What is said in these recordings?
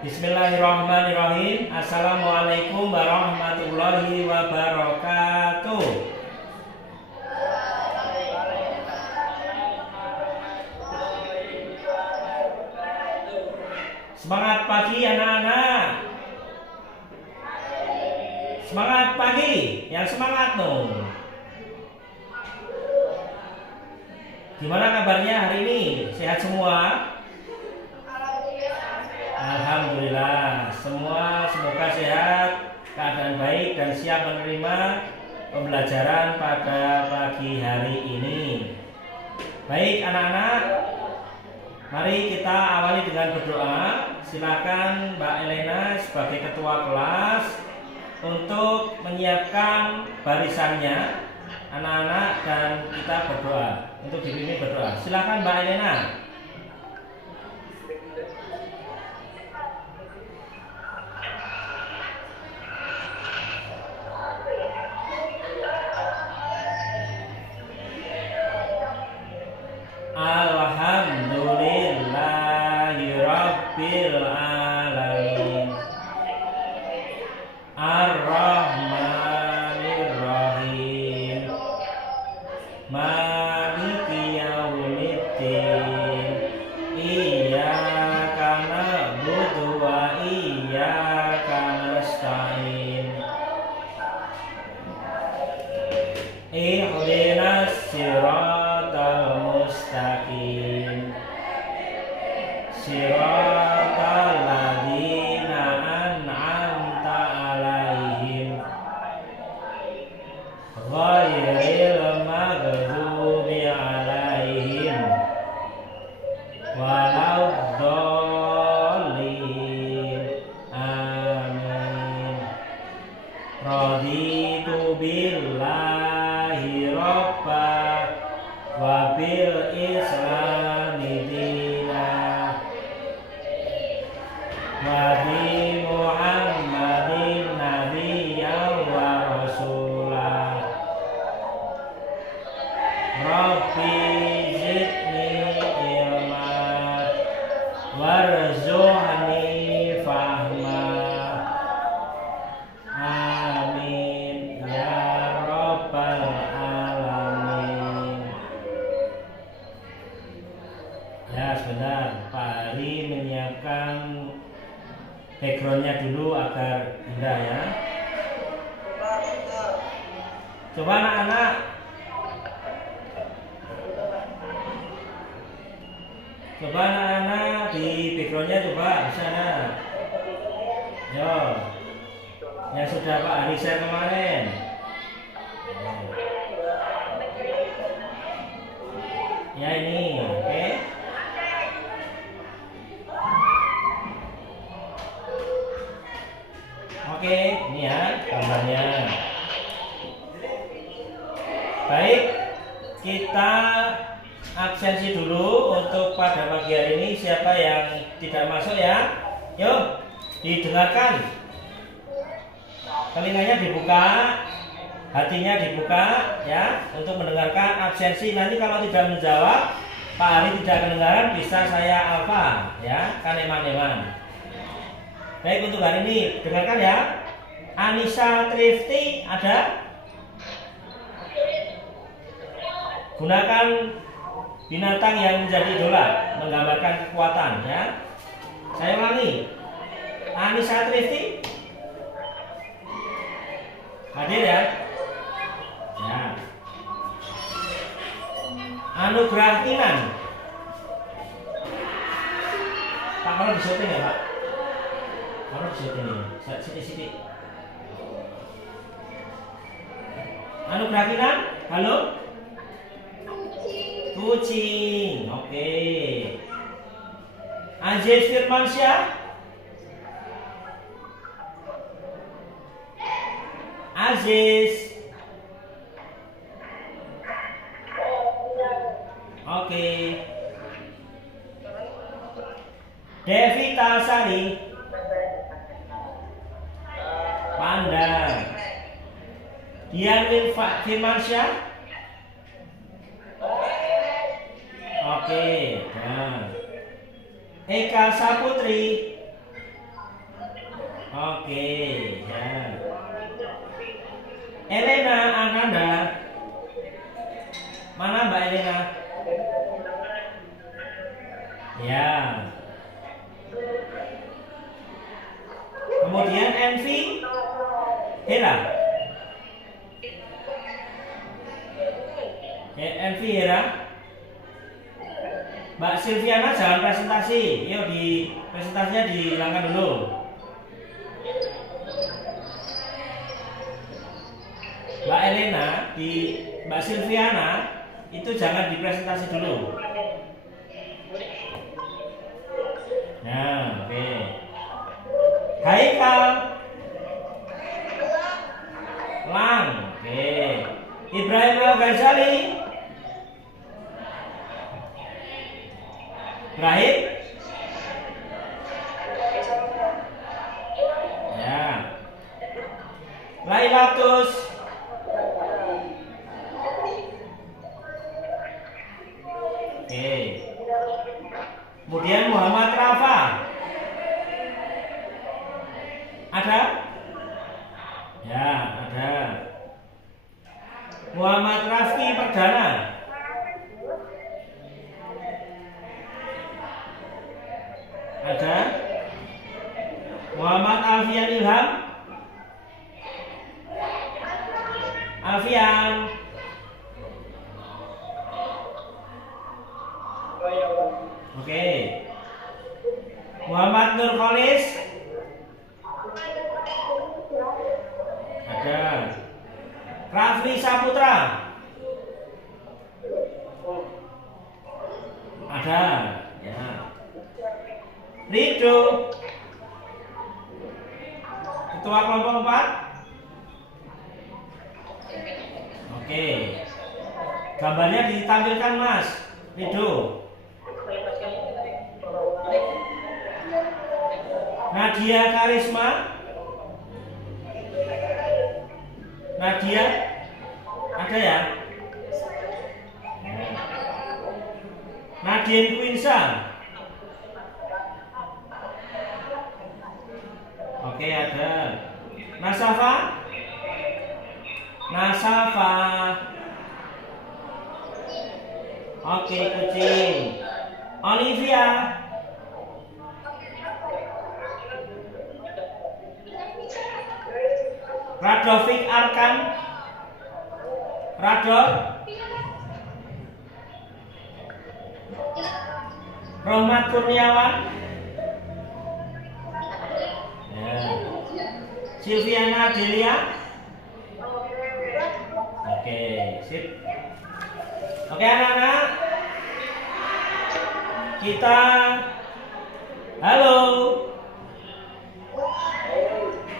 Bismillahirrahmanirrahim. Assalamualaikum warahmatullahi wabarakatuh. Semangat pagi anak-anak. Semangat pagi. Yang semangat dong. Gimana kabarnya hari ini? Sehat semua? Alhamdulillah, semua semoga sehat, keadaan baik dan siap menerima pembelajaran pada pagi hari ini. Baik anak-anak, mari kita awali dengan berdoa. Silakan Mbak Elena sebagai ketua kelas untuk menyiapkan barisannya anak-anak dan kita berdoa. Untuk dipimpin berdoa. Silakan Mbak Elena. Alhamdulillahirabbil alamin. Ar-Rahmanir-Rahim. Maliki yaumiddin. Iyyaka na'budu wa iyyaka nasta'in. Ihdinas siratal mustaqim. Siratal ladzina an'amta 'alaihim ghairil maghdubi 'alaihim waladdallin. Amin. Raditu billahi rabba wa bil islami dina wa bi Muhammadin nabiyyan wa rasulah. Rabbi zidni ilma warzuqni fahma. Amin ya rabbal alamin. Ya sebentar, Pak Ari menyiapkan backgroundnya dulu agar indah ya. Coba anak-anak. Coba anak-anak di backgroundnya coba di sana. Yo, yang sudah Pak Ari share kemarin. Ya ini, oke. Oke, ini ya gambarnya. Baik, kita absensi dulu untuk pada pagi hari ini. Siapa yang tidak masuk ya? Yuk, didengarkan. Telinganya dibuka, hatinya dibuka ya untuk mendengarkan absensi. Nanti kalau tidak menjawab, Pak Ari tidak kedengaran, bisa saya alfa ya, kan eman-eman. Baik, untuk hari ini dengarkan ya. Anissa Trifty ada? Gunakan binatang yang menjadi idola, menggambarkan kekuatan ya. Saya ulangi. Anissa Trifty hadir ya. Ya. Anugrah Kinan. Pak, kalau di syuting ya Pak? Kalau di syuting ini, siti-siti. Anugrah Kinan, halo? Kucing, oke. Aziz Firmansyah. Aziz. Oke. Devita Sari. Panda. Dian Firmansyah. Oke, nah. Eka Saputri. Oke, ya. Elena Ananda. Mana Mbak Elena? Ya. Kemudian Envy Hera. Envy Hera. Mbak Silviana jangan presentasi. Yuk di presentasinya dihilangkan dulu. Mbak Elena Mbak Silviana itu jangan dipresentasi dulu. Nah, oke. Haikal Lang, oke. Ibrahim Al-Ghazali. Ibrahim. Ya. Lailatus. Oke. Kemudian Muhammad Rafa. Ada? Ya, ada. Muhammad Rafki Perdana. Ada. Muhammad Alfian Ilham. Alfian. Oke. Muhammad Nur Kholis. Ada. Rafli Saputra. Ada. Ya. Rido. Ketua kelompok 4. Oke. Gambarnya ditampilkan Mas Rido. Nadia Karisma. Nadia ada ya? Nadine Quinsa. Oke, ada. Nasafa. Nasafa. Oke, kucing. Olivia. Radovik Arkan. Radov. Rohmat Kurniawan. Ya. Silviana Delia. Oke, sip. Oke anak-anak. Kita halo.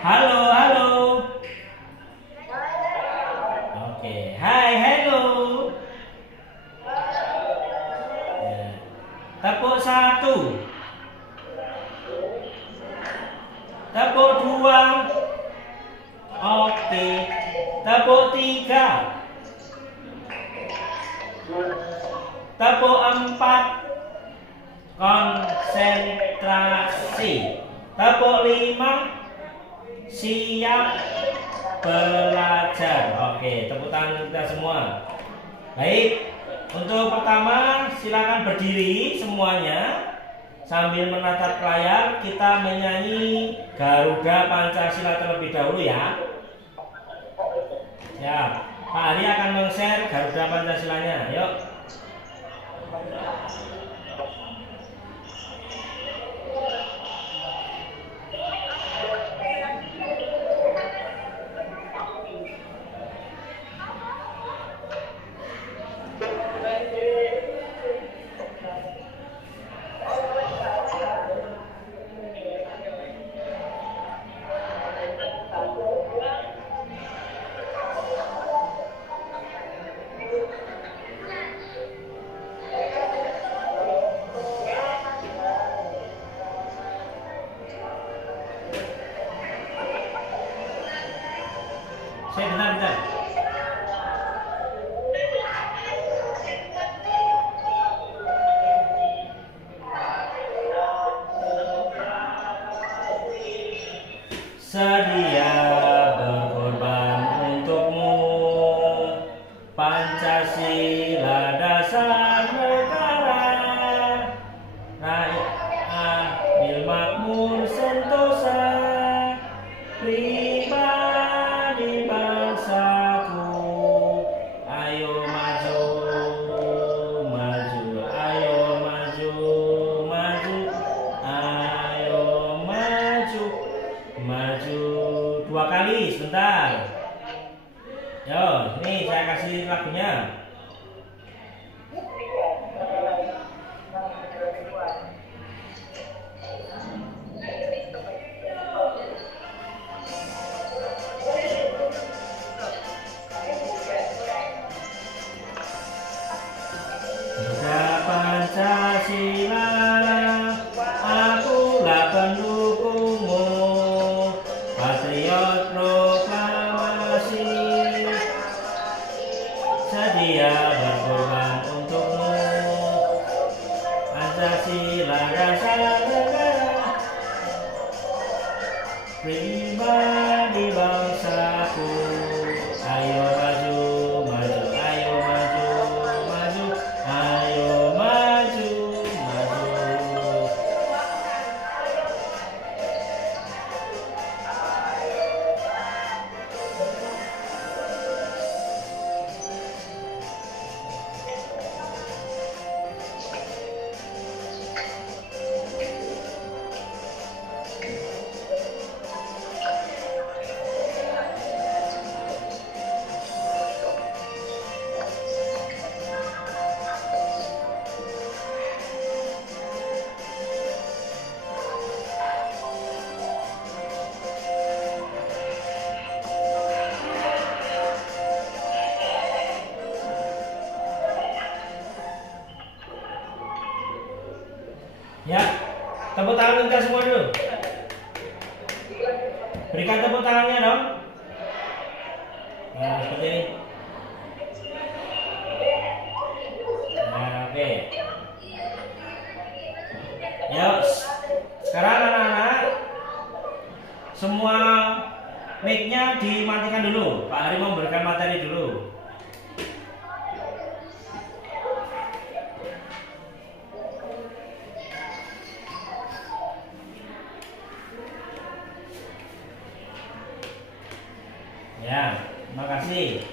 Halo, halo. Oke, hai, hello. Ya. Tepuk 1. Tepuk 2. Oke. Tepuk 3. Tepuk 4. Konsentrasi. Tepuk 5. Siap belajar. Oke, tepuk tangan kita semua. Baik, untuk pertama silakan berdiri semuanya sambil menatap layar. Kita menyanyi Garuda Pancasila terlebih dahulu ya. Ya, Pak Ari akan men-share Garuda Pancasilanya. Yuk. Bentar. sedia berkorban untukmu. Pancasila dasar negara, rakyat adil makmur sentosa, pribadi bangsaku. Ayo maju, maju, ayo maju, maju, ayo maju, maju. 2 kali sebentar. Yo, ini saya kasih lagunya. Pancasila, akulah pendukungmu, patriot proklamasi, sedia berkorban untukmu. Pancasila dasar negara, pribadi bangsaku. Ayo maju, maju, ayo maju, maju, ayo maju, maju. Ya, tepuk tangan kita semua dulu. Berikan tepuk tangannya dong. Nah, seperti ini. Nah, oke. Ya, sekarang anak-anak semua mic-nya dimatikan dulu. Pak Hari mau memberikan materi dulu. Ya, terima kasih.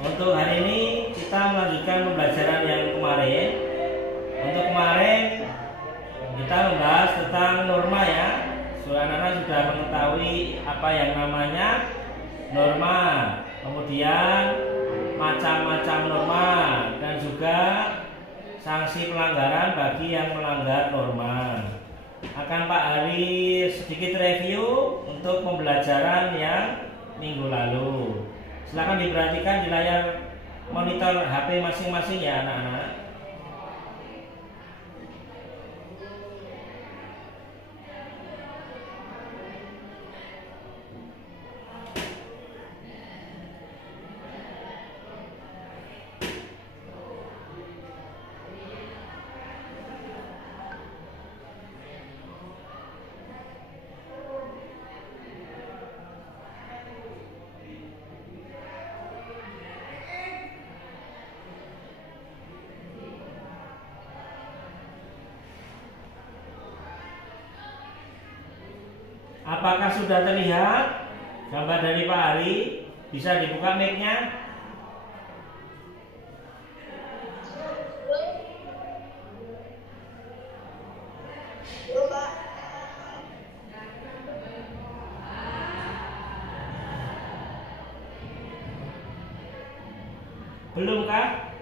Untuk hari ini kita melanjutkan pembelajaran yang kemarin. Untuk kemarin kita membahas tentang norma ya. Anak-anak sudah mengetahui apa yang namanya norma, kemudian macam-macam norma, dan juga sanksi pelanggaran bagi yang melanggar norma. Akan Pak Hari sedikit review untuk pembelajaran yang minggu lalu. Silakan diperhatikan di layar monitor HP masing-masing ya anak-anak. Apakah sudah terlihat gambar dari Pak Hari? Bisa dibuka mic-nya? Belum kah?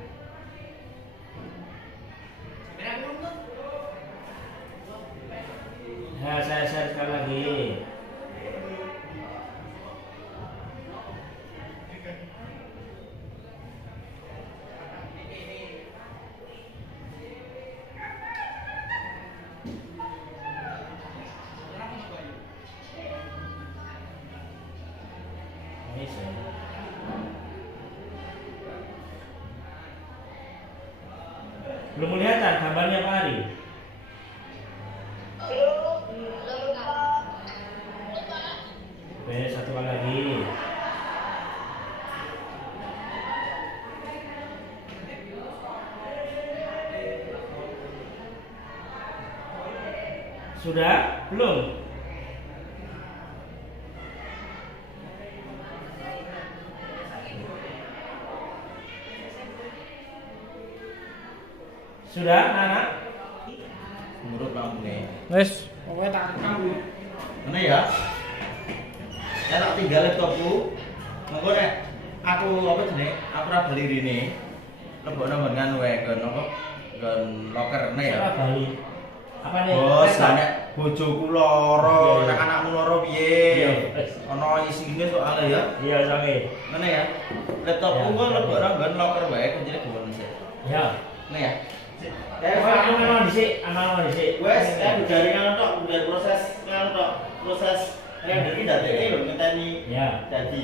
Ya, saya share sekali lagi. Ini saya. Sudah? Belum? Sudah, anak? Menurut kamu nih. Wes, pokoknya tak rekam. Mana ya? Ya tak tinggal laptopku. Mengko nek aku apa jenenge? Aku ora beli rene. Lebokno nggon wae nggon apa? Nggon lokerne ya. Salah Bali. Apa nih? Bos, Laptop? nek bojoku lara, Iya, iya. nek anakmu lara Iya. piye? Ana isine soalnya ya. Iya, sange. Ngene ya. Laptopku Ya, kok ya. lebokno nggon loker wae kuncine gowon sik. Ya. Ngene ya. Amal dhisik, dhisik. Wes, kan dari ngono tok, dari proses ngono tok. Proses render iki dadekne lho ngenteni Ya. dadi.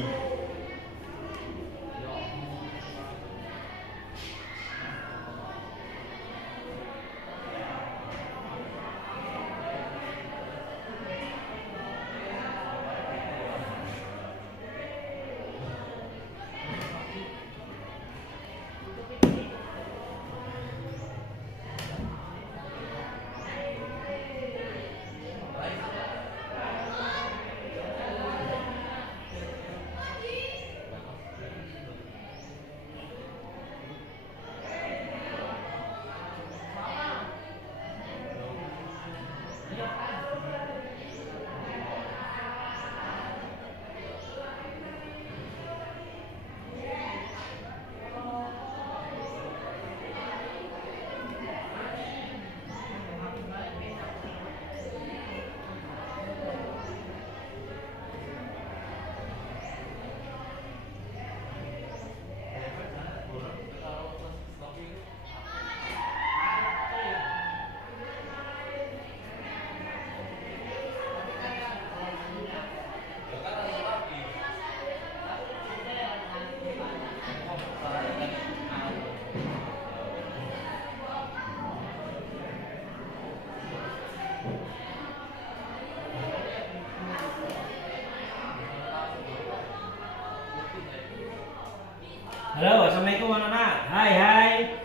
Halo, assalamualaikum anak-anak. Hai.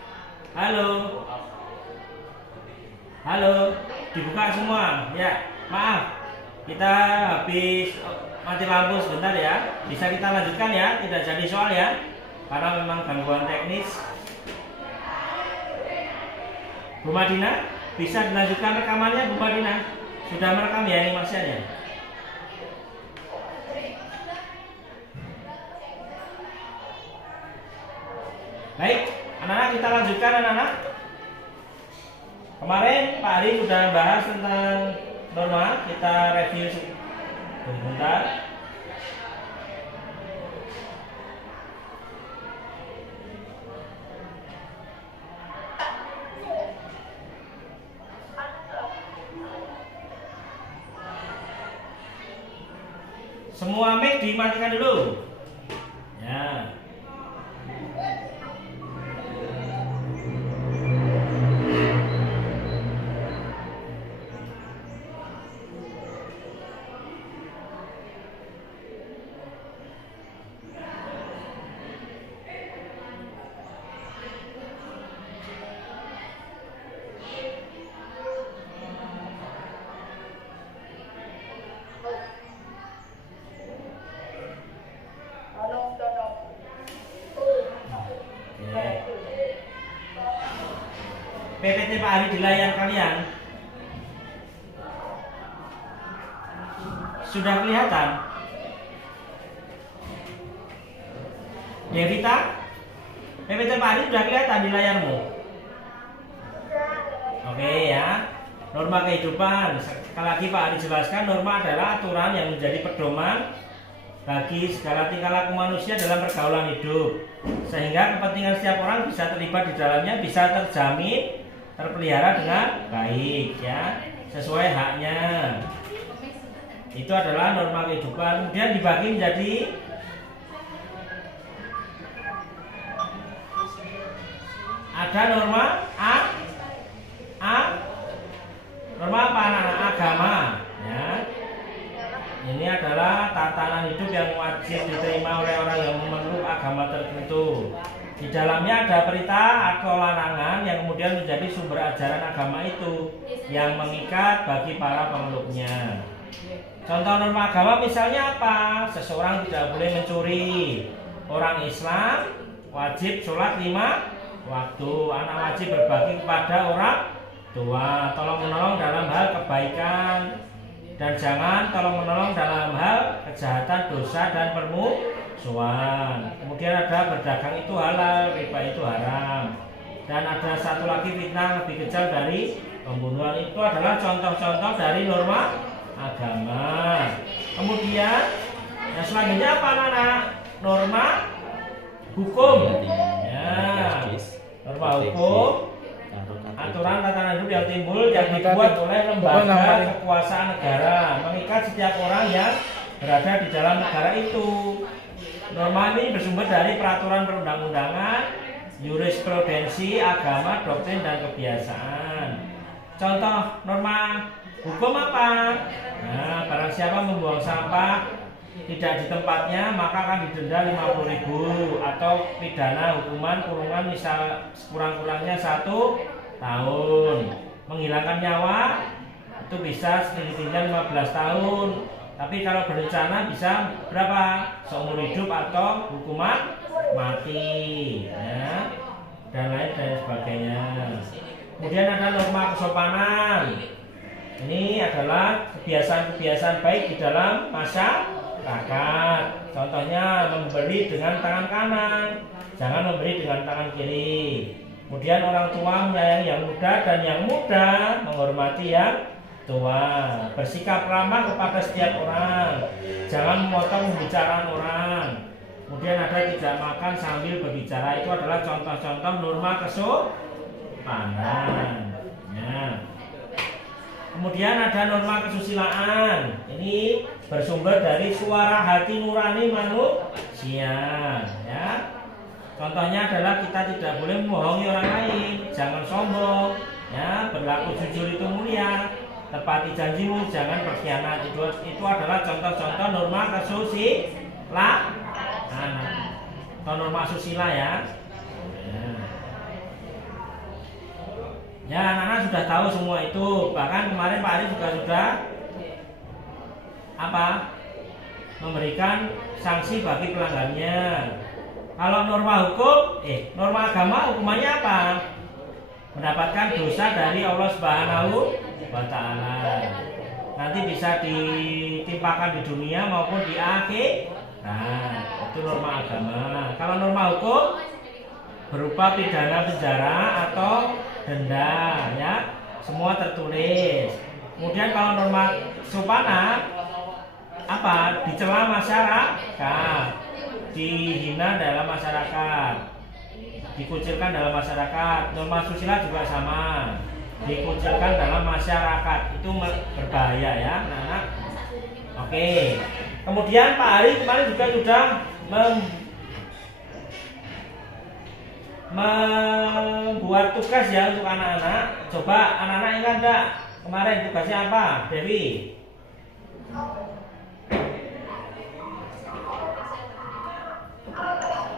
Halo. Halo. Dibuka semua. Ya, maaf. Kita habis mati lampu sebentar ya. Bisa kita lanjutkan ya. Tidak jadi soal ya. Karena memang gangguan teknis. Bu Madina, bisa dilanjutkan rekamannya Bu Madina? Sudah merekam ya animasinya? Baik, anak-anak kita lanjutkan anak-anak. Kemarin Pak Ari sudah bahas tentang norma, kita review sebentar. Semua mic dimatikan dulu. Ya. PPT Pak Ari di layar kalian sudah kelihatan? Devita, PPT Pak Ari sudah kelihatan di layarmu? Oke ya. Norma kehidupan, sekali lagi Pak Ari jelaskan, norma adalah aturan yang menjadi pedoman bagi segala tingkah laku manusia dalam pergaulan hidup, sehingga kepentingan setiap orang bisa terlibat di dalamnya, bisa terjamin, terpelihara dengan baik ya, sesuai haknya. Itu adalah norma kehidupan. Kemudian dibagi menjadi ada norma norma apa anak-anak? Agama ya. Ini adalah tatanan hidup yang wajib diterima oleh orang yang memeluk agama tertentu. Di dalamnya ada perintah atau larangan yang kemudian menjadi sumber ajaran agama itu yang mengikat bagi para pemeluknya. Contoh norma agama misalnya apa? Seseorang tidak boleh mencuri. Orang Islam wajib sholat 5 waktu. Anak wajib berbagi kepada orang tua. Tolong menolong dalam hal kebaikan. Dan jangan tolong menolong dalam hal kejahatan, dosa, dan permusuhan. Kemudian ada berdagang itu halal, riba itu haram. Dan ada satu lagi fitnah lebih kejam dari pembunuhan. Itu adalah contoh-contoh dari norma agama. Kemudian yang selanjutnya apa anak-anak? Norma hukum. Ya, norma hukum. Aturan tatanan hidup yang timbul yang dibuat oleh lembaga kekuasaan negara mengikat setiap orang yang berada di dalam negara itu. Norma ini bersumber dari peraturan perundang-undangan, jurisprudensi, agama, doktrin, dan kebiasaan. Contoh norma hukum apa? Nah, barang siapa membuang sampah tidak di tempatnya maka akan didenda 50.000 atau pidana hukuman kurungan misal kurang-kurangnya 1 tahun. Menghilangkan nyawa itu bisa sedikitnya 15 tahun. Tapi kalau berencana bisa berapa? Seumur hidup atau hukuman mati, ya, dan lain sebagainya. Kemudian ada norma kesopanan. Ini adalah kebiasaan-kebiasaan baik di dalam masyarakat. Contohnya memberi dengan tangan kanan, jangan memberi dengan tangan kiri. Kemudian orang tua menyayangi yang muda dan yang muda menghormati yang tua. Bersikap ramah kepada setiap orang, jangan memotong pembicaraan orang. Kemudian ada tidak makan sambil berbicara. Itu adalah contoh-contoh norma kesopanan. Ya. Kemudian ada norma kesusilaan. Ini bersumber dari suara hati nurani manusia. Ya. Contohnya adalah kita tidak boleh membohongi orang lain, jangan sombong, ya, berlaku jujur itu mulia, tepati janjimu, jangan berkhianat. Itu adalah contoh-contoh norma kesusilaan atau norma susila ya. Ya, anak-anak sudah tahu semua itu. Bahkan kemarin Pak Ari juga sudah memberikan sanksi bagi pelanggarnya. Kalau norma hukum, norma agama hukumannya apa? Mendapatkan dosa dari Allah Subhanahu wa Ta'ala. Nanti bisa ditimpakan di dunia maupun di akhir. Nah, itu norma agama. Kalau norma hukum berupa pidana penjara atau denda, ya, semua tertulis. Kemudian kalau norma sopanan apa? Dicela masyarakat, dihina dalam masyarakat, dikucilkan dalam masyarakat. Norma susila juga sama, dikucilkan dalam masyarakat, itu berbahaya ya, anak-anak. Oke. Kemudian Pak Ari kemarin juga sudah membuat tugas ya untuk anak-anak. Coba anak-anak ingat enggak kemarin tugasnya apa, Dewi?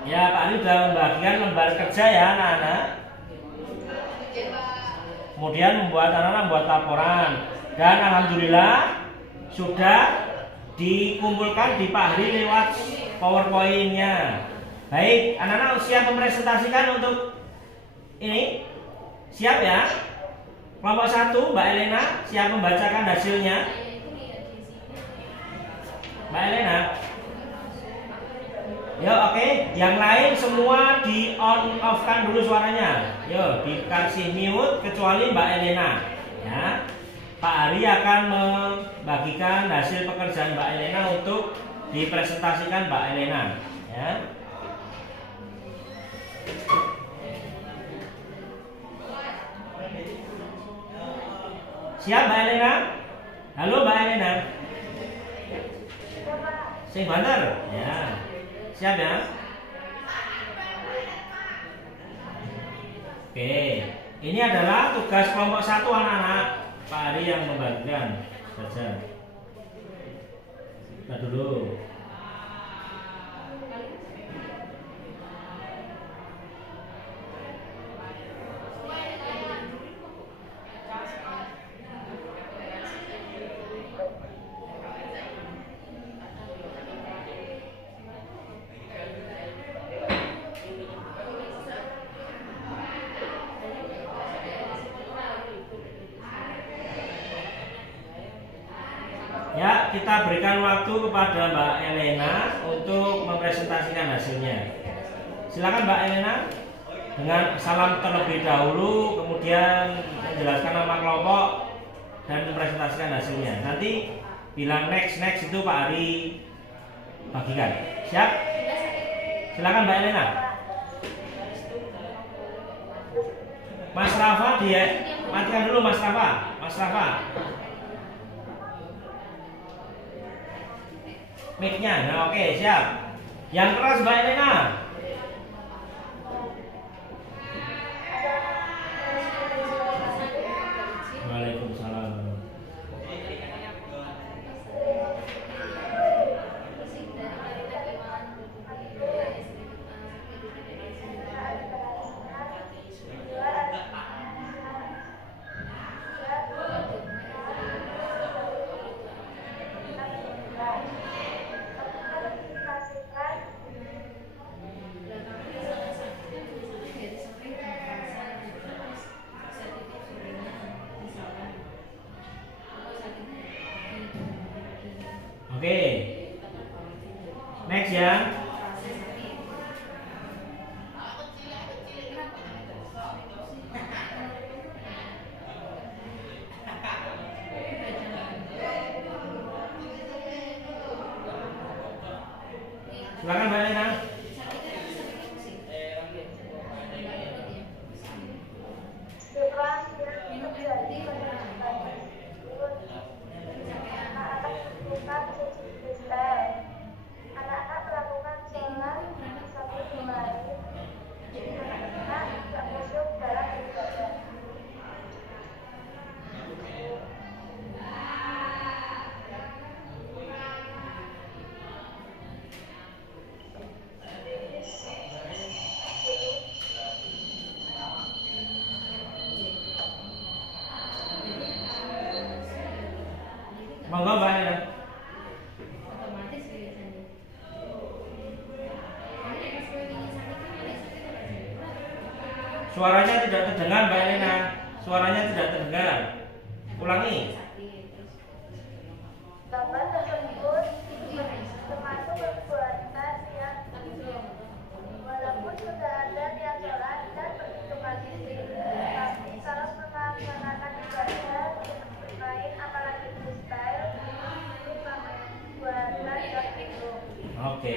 Ya, Pak Ali sudah membagikan lembar kerja ya anak-anak. Kemudian anak-anak membuat laporan. Dan alhamdulillah sudah dikumpulkan di Pak Hari lewat PowerPoint-nya. Baik, anak-anak siap mempresentasikan untuk ini? Siap ya? Kelompok 1, Mbak Elena, siap membacakan hasilnya? Mbak Elena? Yo, oke. Yang lain semua di on off kan dulu suaranya. Yo, dikasih mute kecuali Mbak Elena. Ya. Pak Ari akan membagikan hasil pekerjaan Mbak Elena untuk dipresentasikan Mbak Elena. Ya. Siap Mbak Elena? Halo Mbak Elena. Sing bener? Ya. Siap ya? Oke. Ini adalah tugas kelompok 1 anak-anak. Pak Ari yang membagikan saja. Kita dulu. Ya, kita berikan waktu kepada Mbak Elena untuk mempresentasikan hasilnya. Silakan Mbak Elena dengan salam terlebih dahulu, kemudian menjelaskan nama kelompok dan mempresentasikan hasilnya. Nanti bilang next itu Pak Ari bagikan. Siap? Silakan Mbak Elena. Mas Rafa dia matikan dulu Mas Rafa. Mas Rafa. Mic-nya. Nah, oke, siap. Yang keras Mbak Elena. Waalaikumsalam. Oke. Next ya. Silakan Mbak Elena. Anak-anak melakukan sholat satu kemarin, anak-anak tidak masuk dalam ibadah. Monggo Mbak Elena. Suaranya tidak terdengar Mbak Elena. Suaranya tidak terdengar. Ulangi. Gambar tersebut termasuk perbuatan yang walaupun sudah ada niat sholat dan perhitungan isi, tapi kalau melaksanakan ibadah bermain apalagi freestyle itu perbuatan yang itu. Oke.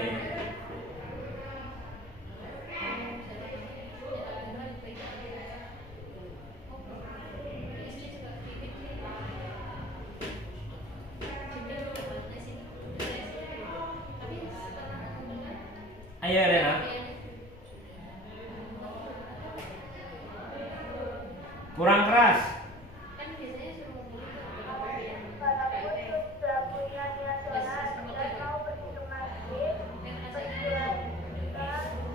Ayo Elena. Kurang keras. Walaupun sudah punya niat sholat dan mau perhitungan isi, perbuatan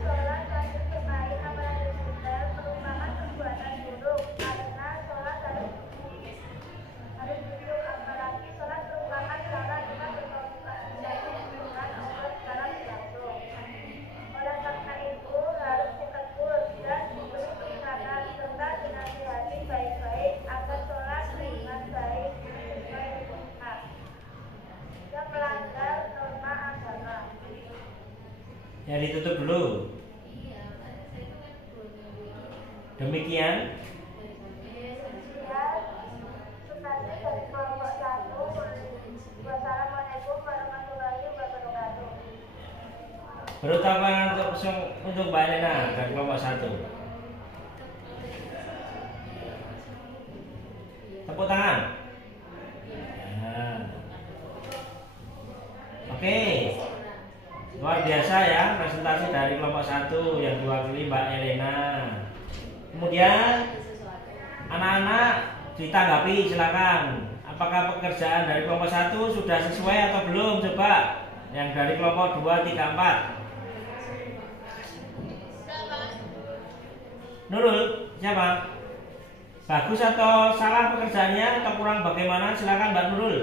sholat dan bermain apalagi freestyle merupakan perbuatan buruk karena sholat harus duduk, apalagi sholat merupakan cara kita berkomunikasi dengan Allah secara langsung. Oleh karena itu harus ditegur dan diberi peringatan serta dinasihati baik-baik agar sholat dengan baik sesuai sunnah dan melanggar norma agama. Ya ditutup dulu. Demikian. Sunatnya dari kelompok 1. Wassalamualaikum warahmatullahi wabarakatuh. Berucapan untuk Mbak Elena dari kelompok 1. Tepuk tangan. Nah. Oke. Luar biasa ya presentasi dari kelompok 1 yang diwakili Mbak Elena. Kemudian anak-anak ditanggapi silakan. Apakah pekerjaan dari kelompok 1 sudah sesuai atau belum? Coba yang dari kelompok 2, 3, 4. Nurul, siapa? Bagus atau salah pekerjaannya atau kurang bagaimana? Silakan Mbak Nurul.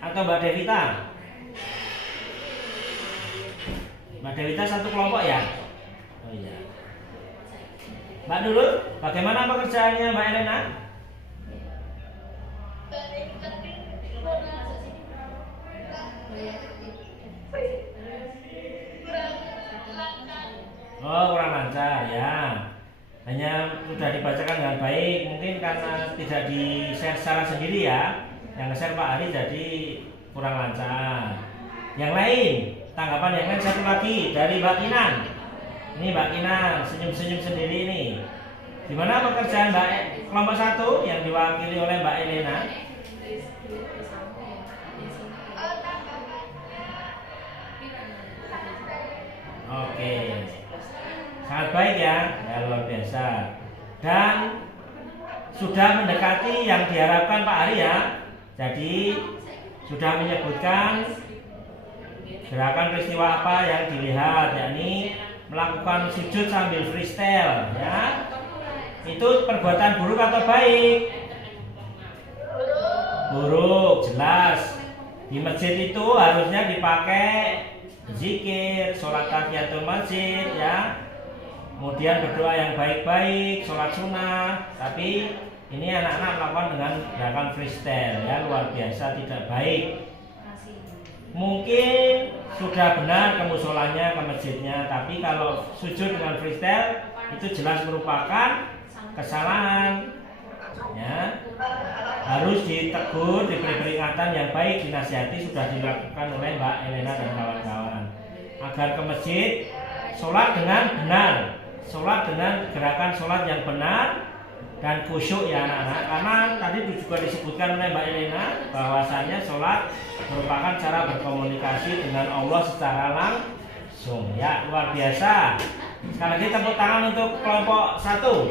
Atau Mbak Devita? Mbak Devita satu kelompok ya? Oh iya. Mbak Nurul, bagaimana pekerjaannya Mbak Elena? Oh, kurang lancar ya. Hanya sudah dibacakan dengan baik, mungkin karena tidak di-share secara sendiri ya. Yang nge-share Pak Ari jadi kurang lancar. Yang lain, tanggapan yang lain satu lagi dari Mbak Kinan. Ini Mbak Kinan senyum-senyum sendiri ini. Gimana pekerjaan kelompok 1 yang diwakili oleh Mbak Elena? Oke, sangat baik ya, luar biasa. Dan sudah mendekati yang diharapkan Pak Ari ya. Jadi sudah menyebutkan gerakan peristiwa apa yang dilihat, yakni melakukan sujud sambil freestyle ya. Itu perbuatan buruk atau baik? Buruk, jelas. Di masjid itu harusnya dipakai zikir, sholat tahiyatul masjid ya. Kemudian berdoa yang baik-baik, sholat sunnah. Tapi ini anak-anak melakukan dengan gerakan freestyle ya, luar biasa tidak baik. Mungkin sudah benar ke musolanya, ke masjidnya, tapi kalau sujud dengan freestyle itu jelas merupakan kesalahan ya. Harus ditegur, diberi peringatan yang baik, dinasihati, sudah dilakukan oleh Mbak Elena dan kawan-kawan agar ke masjid sholat dengan benar, sholat dengan gerakan sholat yang benar dan khusyuk ya anak-anak. Karena tadi juga disebutkan oleh Mbak Elena bahwasanya sholat merupakan cara berkomunikasi dengan Allah secara langsung ya, luar biasa. Sekali lagi tepuk tangan untuk kelompok 1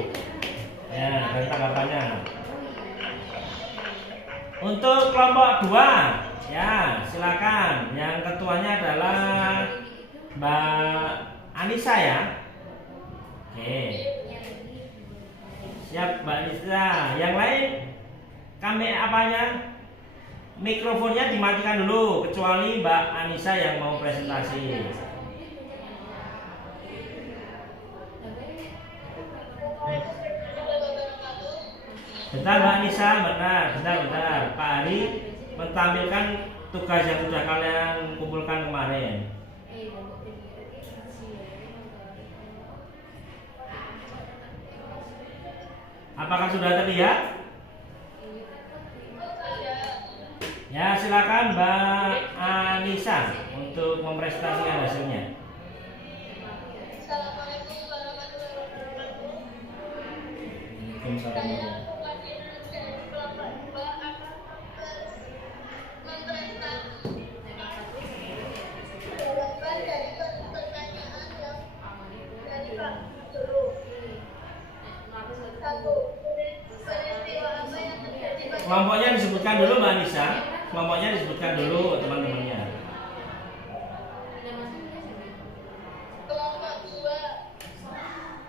ya, dan tanggapannya. Untuk kelompok 2 ya, silakan. Yang ketuanya adalah Mbak Anissa ya. Oke, siap Mbak Anissa. Yang lain kami apanya? Mikrofonnya dimatikan dulu kecuali Mbak Anissa yang mau presentasi. Bentar Mbak Anissa, bentar. Pak Ari mentampilkan tugas yang sudah kalian kumpulkan kemarin. Apakah sudah terlihat? Ya, silakan Mbak Anissa untuk mempresentasikan hasilnya. Assalamualaikum warahmatullahi wabarakatuh. Waalaikumsalam. Kelompoknya disebutkan dulu Mbak Anissa. Kelompoknya disebutkan dulu teman-temannya. Kelompok 2,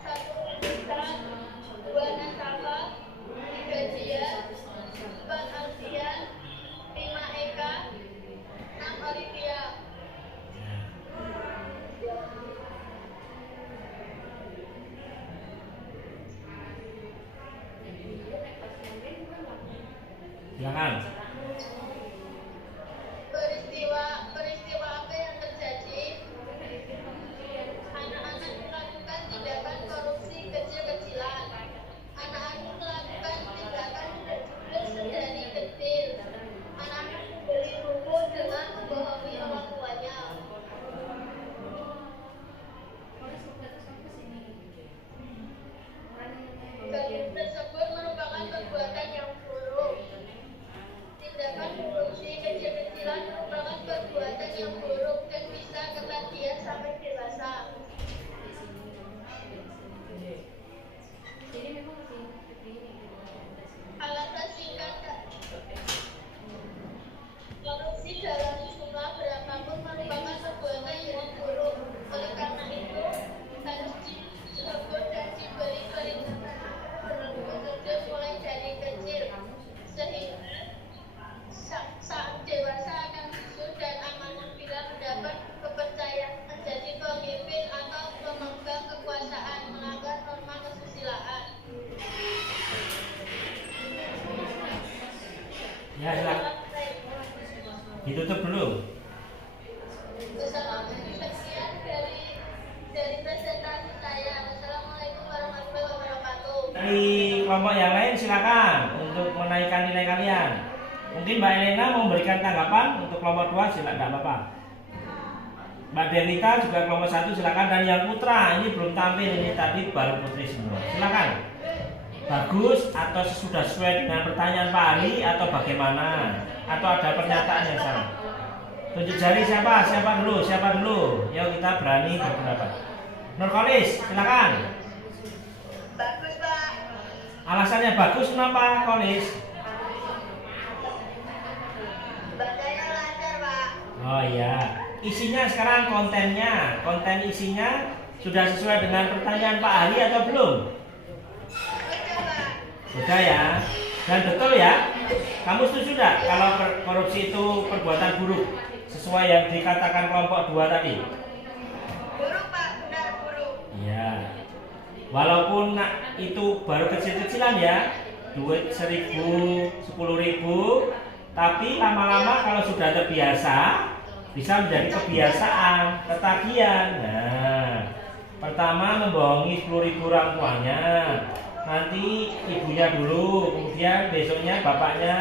1 Intan, 2 Nasabah, 3 Jia, 4 Alfian, 5 Eka, 6 Olivia. Silakan. Peristiwa apa yang terjadi? Anak-anak melakukan tindakan korupsi kecil-kecilan. Anak-anak melakukan tindakan terjebur sedari kecil. Anak-anak membeli buku dengan membohongi orang tuanya. Tersebut merupakan perbuatan yang buruk. Tindakan Ya, silakan. Ditutup dulu. Sekian dari presentasi saya. Assalamualaikum warahmatullahi wabarakatuh. Dari kelompok yang lain silakan untuk menaikkan nilai kalian. Mungkin Mbak Elena mau memberikan tanggapan untuk kelompok 2, silakan, tidak apa-apa. Mbak Devika juga kelompok 1 silakan, dan yang putra ini belum tampil, ini tadi baru putri semua. Silakan. Bagus atau sudah sesuai dengan pertanyaan Pak Ali atau bagaimana? Atau ada pernyataan yang salah? Tunjuk jari siapa? Siapa dulu? Yuk kita berani berpendapat. Nurkolis, silakan. Bagus, Pak. Alasannya bagus kenapa, Kolis? Bacanya lancar, Pak. Oh iya. Isinya sekarang kontennya, konten isinya sudah sesuai dengan pertanyaan Pak Ali atau belum? Sudah, Pak. Sudah ya. Dan betul ya. Kamu setuju tidak kalau korupsi itu perbuatan buruk sesuai yang dikatakan kelompok 2 tadi? Buruk, Pak. Benar, buruk. Iya. Walaupun itu baru kecil-kecilan ya, duit 1.000, 10.000, tapi lama-lama kalau sudah terbiasa bisa menjadi kebiasaan, ketagihan. Nah, pertama membohongi 10.000 orang tuanya, nanti ibunya dulu, kemudian besoknya bapaknya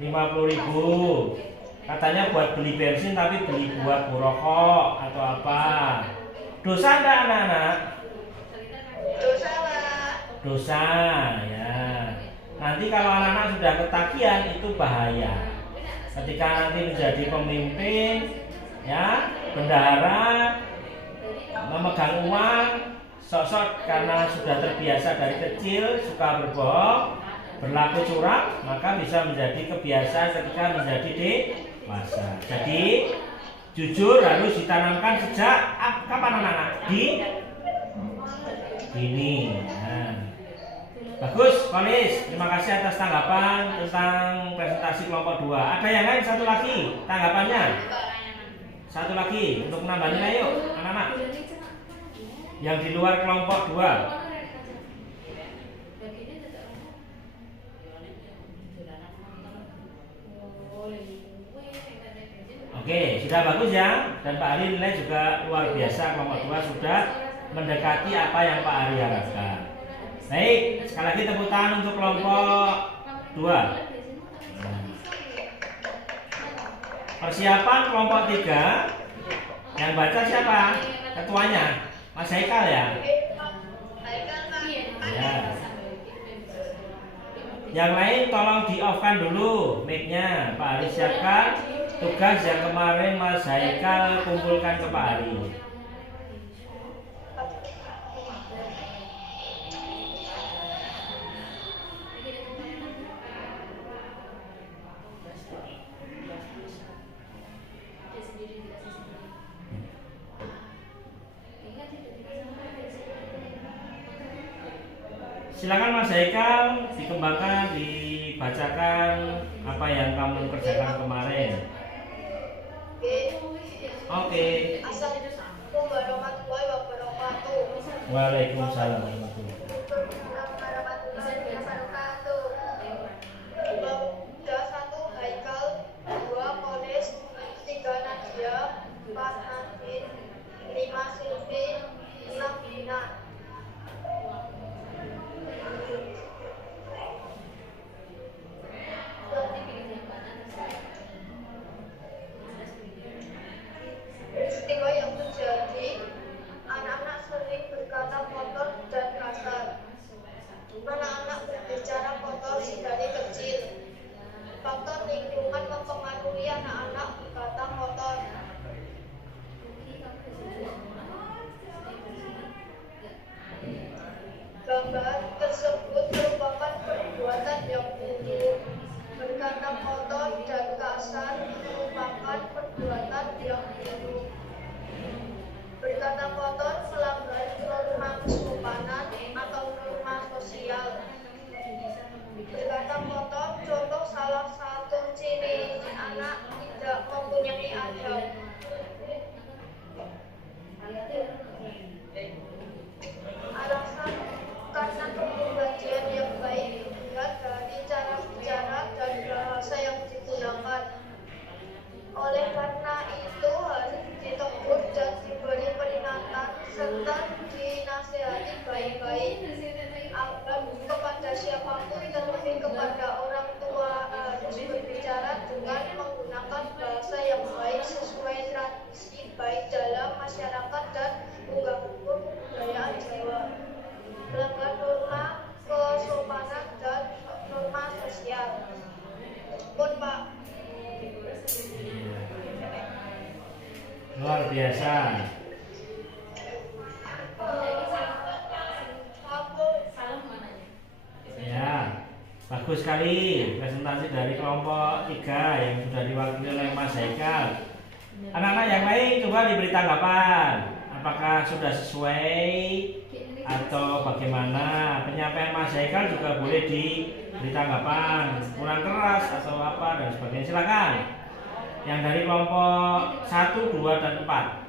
50.000. Katanya buat beli bensin tapi beli buat rokok atau apa. Dosa enggak anak-anak? Dosa, Pak. Dosa ya. Nanti kalau anak-anak sudah ketagihan itu bahaya. Ketika nanti menjadi pemimpin ya, bendahara, memegang uang, sok-sok karena sudah terbiasa dari kecil suka berbohong, berlaku curang, maka bisa menjadi kebiasaan ketika menjadi dewasa. Jadi jujur harus ditanamkan sejak kapan anak-anak? Dini. Nah. Bagus, Kolis. Terima kasih atas tanggapan tentang presentasi kelompok 2. Ada yang lain satu lagi tanggapannya? Satu lagi untuk menambah nilai yuk, anak-anak. Yang di luar kelompok 2. Oke, sudah bagus ya. Dan Pak Ari nilai juga luar biasa. Kelompok 2 sudah mendekati apa yang Pak Ari harapkan. Baik, sekali lagi tepuk tangan untuk kelompok 2. Persiapan kelompok 3. Yang baca siapa? Ketuanya Mas Haikal ya? Ya. Yang lain tolong di off-kan dulu mic-nya. Pak Ari siapkan tugas yang kemarin Mas Haikal kumpulkan ke Pak Ari. Silakan Mas Haikal dikembangkan, dibacakan apa yang kamu kerjakan kemarin. Oke. Assalamualaikum warahmatullahi wabarakatuh. Waalaikumsalam warahmatullahi Wabarakatuh. 1 Haikal, 2 Kolis, 3 Nadia, 4 Nadine, 5 Silvi, 6 Dina. Peristiwa yang terjadi, anak-anak sering berkata kotor dan biasa. Ya, bagus sekali presentasi dari kelompok 3 yang sudah diwakili oleh Mas Haikal. Anak-anak yang lain coba diberi tanggapan. Apakah sudah sesuai atau bagaimana? Penyampaian Mas Haikal juga boleh diberi tanggapan, kurang keras atau apa dan sebagainya. Silakan. Yang dari kelompok 1, 2, dan 4.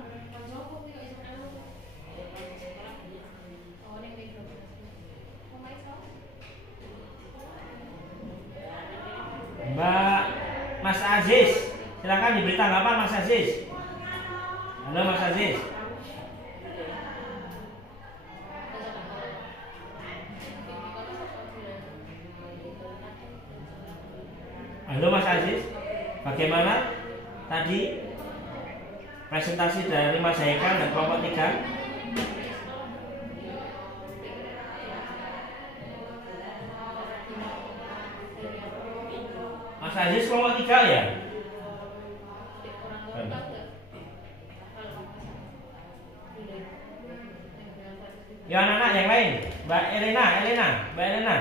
Mbak Mas Aziz, silakan diberi tanggapan Mas Aziz. Halo Mas Aziz. Halo Mas Aziz, bagaimana tadi presentasi dari Mas Haikal dan kelompok 3? Mas Aziz kelompok 3 ya? Ya anak-anak yang lain, Mbak Elena,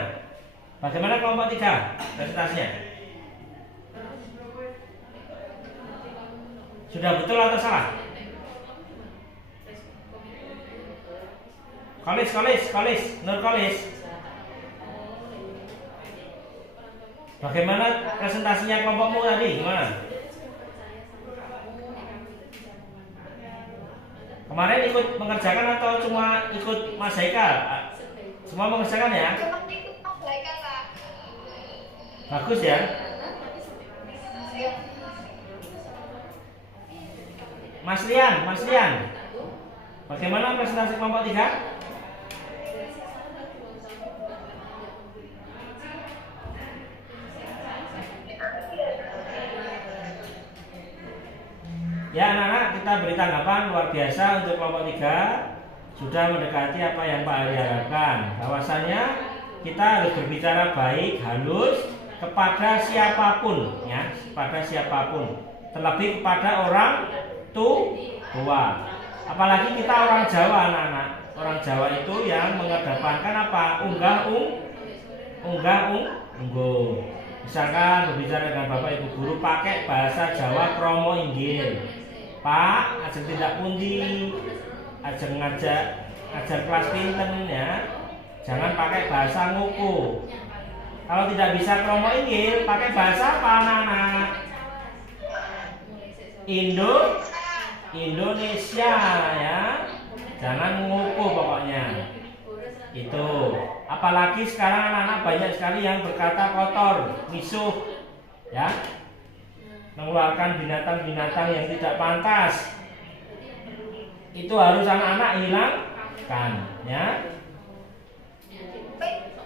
bagaimana kelompok 3 presentasinya? Sudah betul atau salah? Kolis, Nur Kolis. Bagaimana presentasinya kelompokmu tadi? Gimana? Kemarin ikut mengerjakan atau cuma ikut Mas Haikal? Semua mengerjakan ya? Cuma ikut Mas Haikal, Kak. Bagus ya? Mas Rian, bagaimana presentasi kelompok 3? Ya anak-anak, kita beri tanggapan luar biasa untuk kelompok 3. Sudah mendekati apa yang Pak Ari harapkan. Bahwasanya kita harus berbicara baik, halus kepada siapapun ya, kepada siapapun. Terlebih kepada orang tua. Apalagi kita orang Jawa anak-anak. Orang Jawa itu yang mengedepankan apa? Ungguh. Misalkan berbicara dengan Bapak Ibu guru pakai bahasa Jawa kromo inggil. Pak, ajeng tidak pundi, ajeng ngajar kelas pinten ya. Jangan pakai bahasa nguku. Kalau tidak bisa kromo inggil, pakai bahasa apa anak-anak? Indonesia ya. Jangan nguku pokoknya. Itu. Apalagi sekarang anak-anak banyak sekali yang berkata kotor, misuh ya. Mengeluarkan binatang-binatang yang tidak pantas. Itu harus anak-anak hilangkan ya.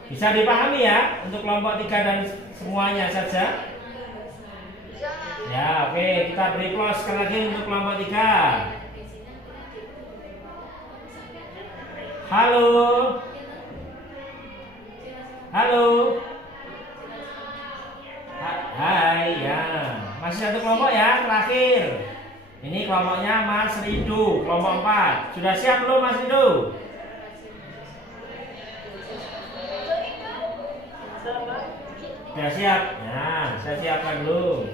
Bisa dipahami ya untuk kelompok 3 dan semuanya saja. Ya, oke, kita beri plus sekali lagi untuk kelompok 3. Halo. Hai ya. Masih satu kelompok ya, terakhir. Ini kelompoknya Mas Rindu, kelompok 4. Sudah siap belum Mas Rindu? Sudah siap? Nah, saya siapkan dulu.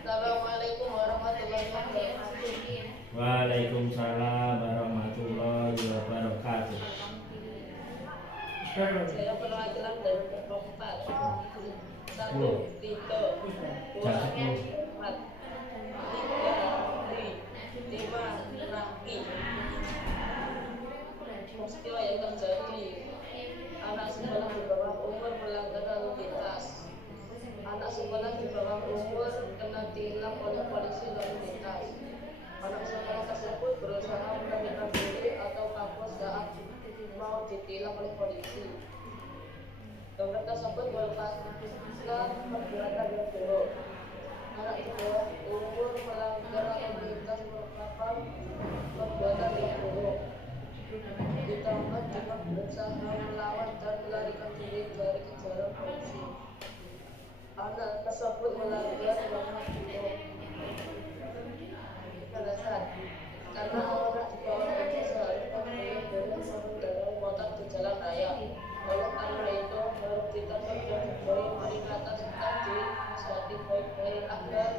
Assalamualaikum warahmatullahi wabarakatuh. Waalaikumsalam warahmatullahi wabarakatuh. Saya perwakilan dari kelompok 4. 1 Tito, 2 Ahmad, 3 Dwi, 5 Naki. Peristiwa yang terjadi, anak sekolah di bawah umur melanggar lalu lintas. Anak sekolah di bawah umur kena tilang oleh polisi lalu lintas. Anak sekolah tersebut berusaha melarikan diri atau kabur saat mau ditilang oleh polisi. Dompet tersebut melepaskan perbuatan yang buruk. Anak di bawah umur melanggar lalu lintas merupakan perbuatan yang buruk. Ditambah dengan berusaha melawan dan melarikan diri dari kejaran polisi. Anak tersebut melanggar norma hukum. alasan karena orang di bawah umur seharusnya boleh mengendarai motor di jalan raya. Oleh karena itu, harus kita sebagai peringatan serta dinasihati baik-baik agar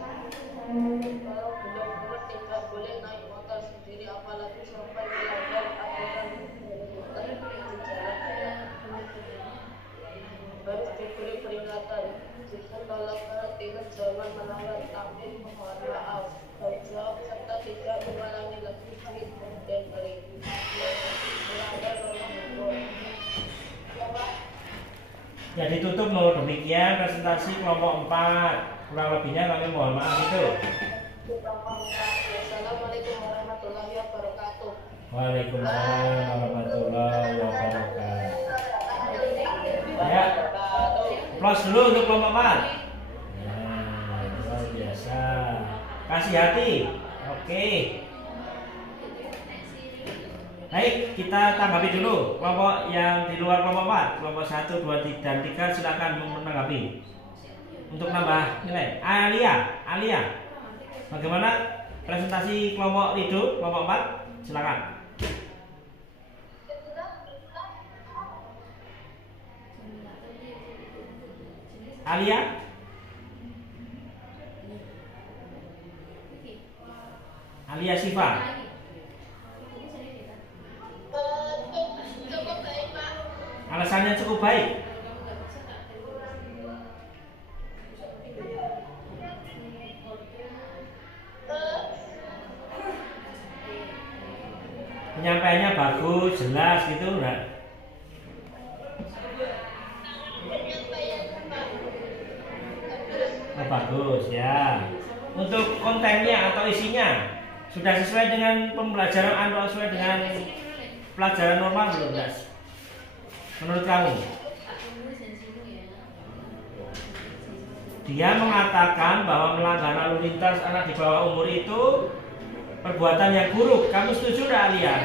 kalau benar-benar tidak boleh naik motor sendiri, apalagi sampai melanggar aturan di jalan raya. Harus diberi peringatan. Jika kalau tidak jangan melanggar, tapi mohon maaf, berjawab serta tidak mengulangi lagi di kemudian hari. Melanggar norma hukum. Ya ditutup Nur. Demikian presentasi kelompok 4. Kurang lebihnya kami mohon maaf itu. Assalamualaikum warahmatullahi wabarakatuh. Waalaikumsalam warahmatullahi wabarakatuh. Ya, close dulu untuk kelompok 4. Nah, luar biasa. Kasih hati. Oke. Baik, kita tanggapi dulu kelompok yang di luar kelompok 4. Kelompok 1, 2, dan 3 silakan menanggapi. Untuk nambah nilai. Alia. Bagaimana presentasi kelompok itu, kelompok 4? Silakan. Alia Siva. Cukup baik, Pak. Alasannya cukup baik. Penyampaiannya bagus, jelas gitu enggak? Oh, bagus ya. Untuk kontennya atau isinya sudah sesuai dengan pembelajaran atau sesuai dengan pelajaran normal belum, guys? Menurut kamu? Dia mengatakan bahwa melanggar lalu lintas anak di bawah umur itu perbuatan yang buruk. Kamu setuju enggak, Alia?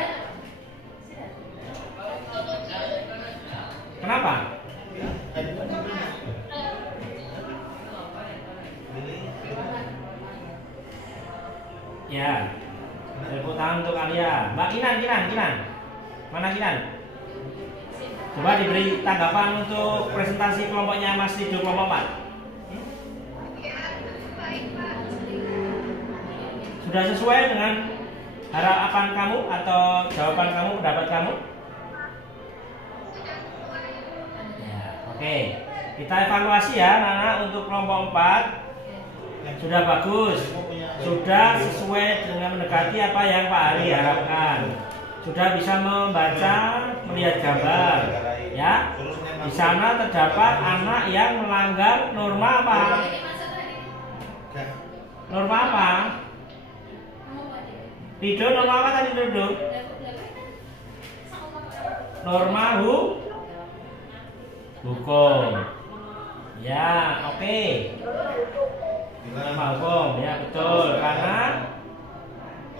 Kenapa? Ya, tepuk tangan untuk Alia. Mbak Kinan. Mana Kinan? Coba diberi tanggapan untuk presentasi kelompoknya Mas Rido kelompok 4. Sudah sesuai dengan harapan kamu atau jawaban kamu, pendapat kamu? Ya, oke. Kita evaluasi ya, Nana, untuk kelompok 4. Sudah bagus. Sudah sesuai dengan mendekati apa yang Pak Ari harapkan. Sudah bisa membaca, melihat gambar. Ya. Di sana terdapat anak yang melanggar norma apa? Norma apa? Rido, norma apa tadi Rido? Norma hukum. Ya, oke. Norma hukum, ya betul. Karena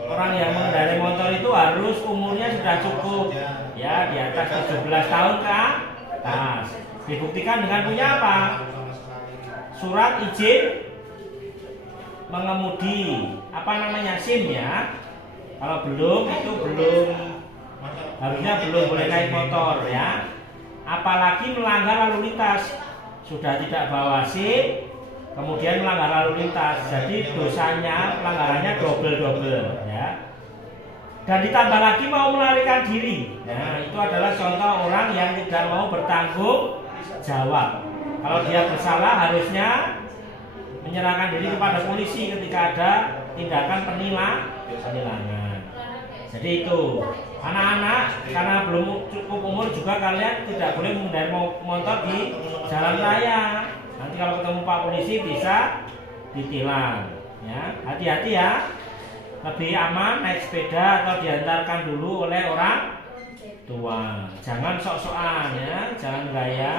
orang yang mengendarai motor itu harus umurnya sudah cukup, ya di atas 17 tahun ke atas. Dibuktikan dengan punya apa? Surat izin mengemudi, apa namanya, SIM ya. Kalau belum, itu harusnya belum boleh naik motor ya. Apalagi melanggar lalu lintas, sudah tidak bawa SIM, kemudian melanggar lalu lintas. Jadi dosanya, pelanggarannya double ya. Dan ditambah lagi mau melarikan diri. Nah, itu adalah contoh orang yang tidak mau bertanggung jawab. Kalau dia bersalah harusnya menyerahkan diri kepada polisi ketika ada tindakan penilangan. Jadi itu, anak-anak karena belum cukup umur juga kalian tidak boleh mengendarai motor di jalan raya. Nanti kalau ketemu Pak Polisi bisa ditilang. Ya, hati-hati ya. Lebih aman naik sepeda atau diantarkan dulu oleh orang tua. Jangan sok-sokan ya, jangan gaya.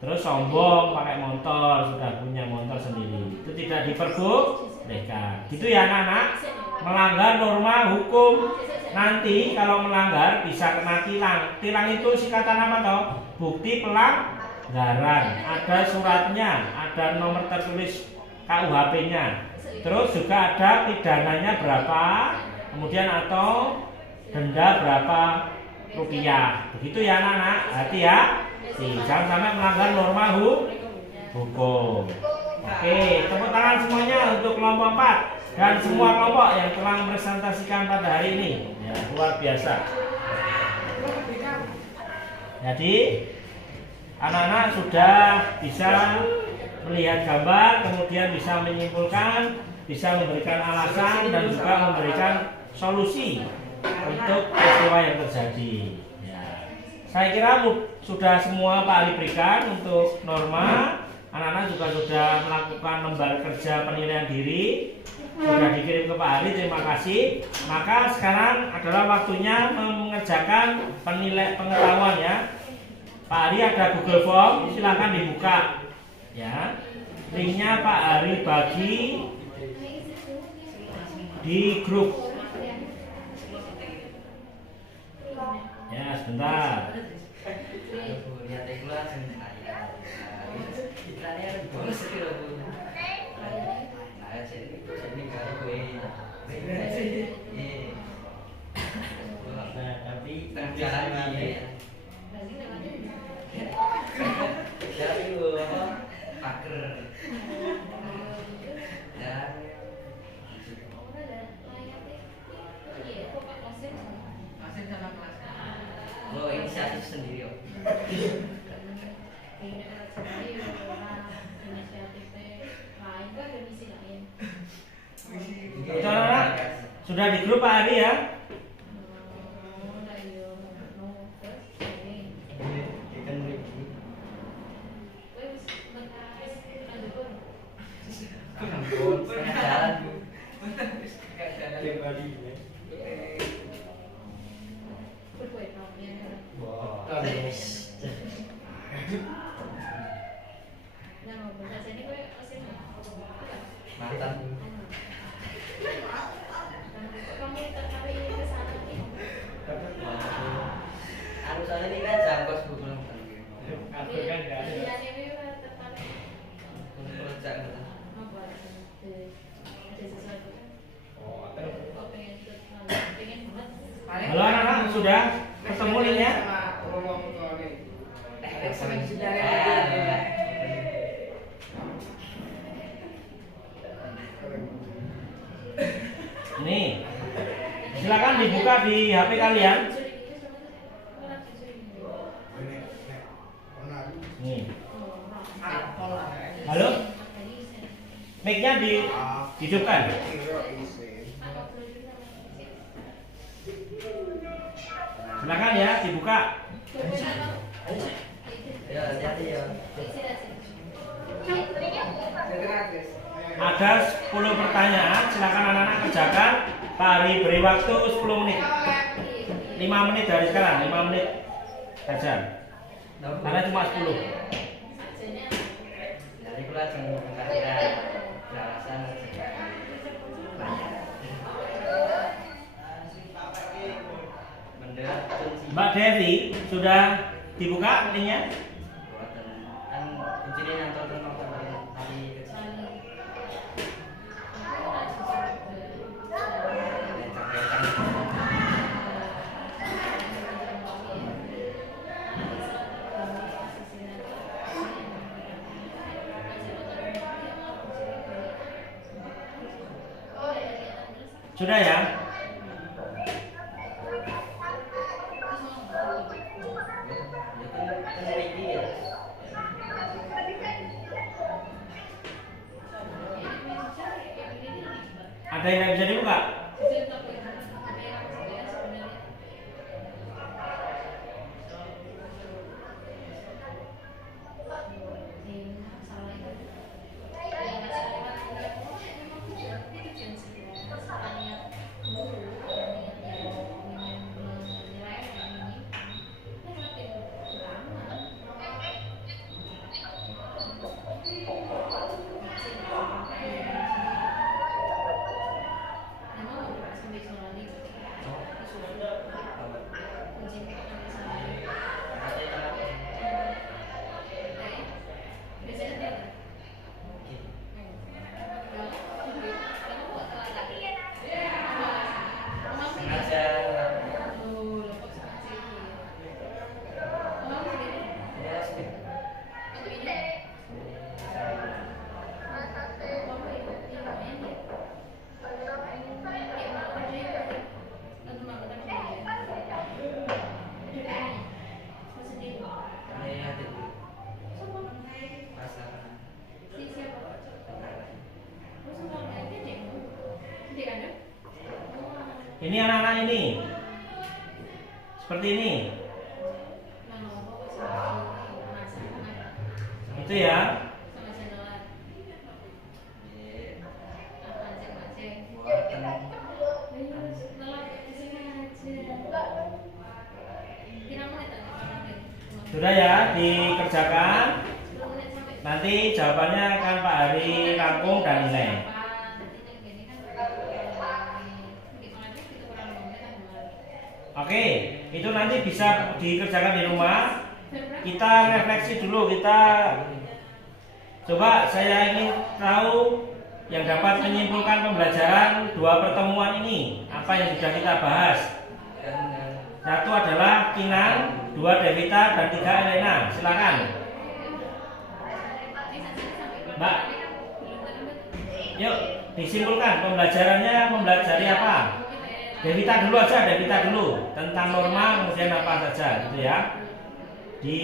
Terus sombong pakai motor, sudah punya motor sendiri. Itu tidak diperbolehkan. Gitu ya anak-anak. Melanggar norma hukum. Nanti kalau melanggar bisa kena tilang. Tilang itu singkatan apa toh? Bukti pelanggaran. Ada suratnya, ada nomor tertulis KUHP-nya. Terus juga ada pidananya berapa, kemudian atau denda berapa rupiah. Begitu ya anak-anak, hati ya. Jangan sampai melanggar norma hukum. Oke, tepuk tangan semuanya untuk kelompok 4 dan semua kelompok yang telah mempresentasikan pada hari ini. Ya, luar biasa. Jadi anak-anak sudah bisa melihat gambar, kemudian bisa menyimpulkan, bisa memberikan alasan dan juga memberikan solusi untuk peristiwa yang terjadi. Ya. Saya kira sudah semua Pak Ali berikan untuk norma. Anak-anak juga sudah melakukan lembar kerja penilaian diri, sudah dikirim ke Pak Ali. Terima kasih. Maka sekarang adalah waktunya mengerjakan pengetahuan ya. Pak Ari ada Google Form, silakan dibuka. Ya, linknya Pak Ari bagi di grup. Ya, sebentar. Lo inisiatif sendiri yo. Saudara, sudah di grup Pak Ari ya? Mantan. Anu soalnya ini kan jangkos bukan Halo anak-anak, sudah ketemu linknya? Nih, silakan dibuka di HP kalian. Nih. Halo? Mic-nya dihidupkan. Silakan ya, dibuka. Ya, hati-hati ya. Ada 10 pertanyaan, silakan anak-anak kerjakan. Pak Ari beri waktu 10 menit. 5 menit dari sekarang, 5 menit saja. Karena cuma 10. Jadi pula jangan mengatakan alasan Mbak Devi, sudah dibuka linknya? kan kuncinya yang tadi Sudah ya? Ada yang nggak bisa dibuka? Ini anak-anak ini. Seperti ini. Itu ya. Sudah ya, dikerjakan. Nanti jawabannya akan Pak Hari rangkum dan nilai. Oke, itu nanti bisa dikerjakan di rumah. Kita refleksi dulu, kita coba, saya ingin tahu yang dapat menyimpulkan pembelajaran 2 pertemuan ini. Apa yang sudah kita bahas? 1 adalah Kinan, 2 Devita, dan 3 Elena. Silakan, Mbak. Yuk, disimpulkan pembelajarannya mempelajari apa? Devita dulu aja, Devita dulu. Tentang norma, kemudian apa saja, gitu ya. Di